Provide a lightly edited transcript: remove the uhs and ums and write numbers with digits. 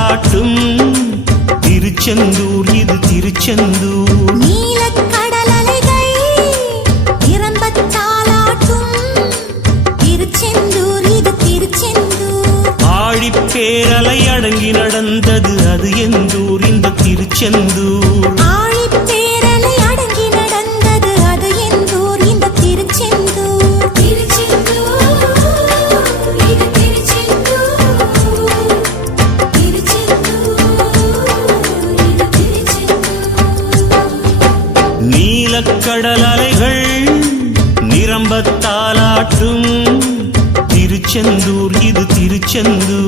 தாலாட்டும் திருச்செந்தூர் இது திருச்செந்தூர். நீலக்கடல் அலைகள் நிரம்பத் தாலாட்டும் திருச்செந்தூர் இது திருச்செந்தூர். ஆழிப்பேரலை அடங்கி நடந்தது அது எந்தூர் இந்த திருச்செந்தூர். ஆழிப்பேரலை அடங்கி நடந்தது அது எந்தூர் இந்த திருச்செந்தூர். திருச்செந்தூர் இது திருச்செந்தூர். திருச்செந்தூர் இது திருச்செந்தூர். நீலக்கடல் அலைகள் நிரம்பத் தாலாட்டும் திருச்செந்தூர் இது திருச்செந்தூர்.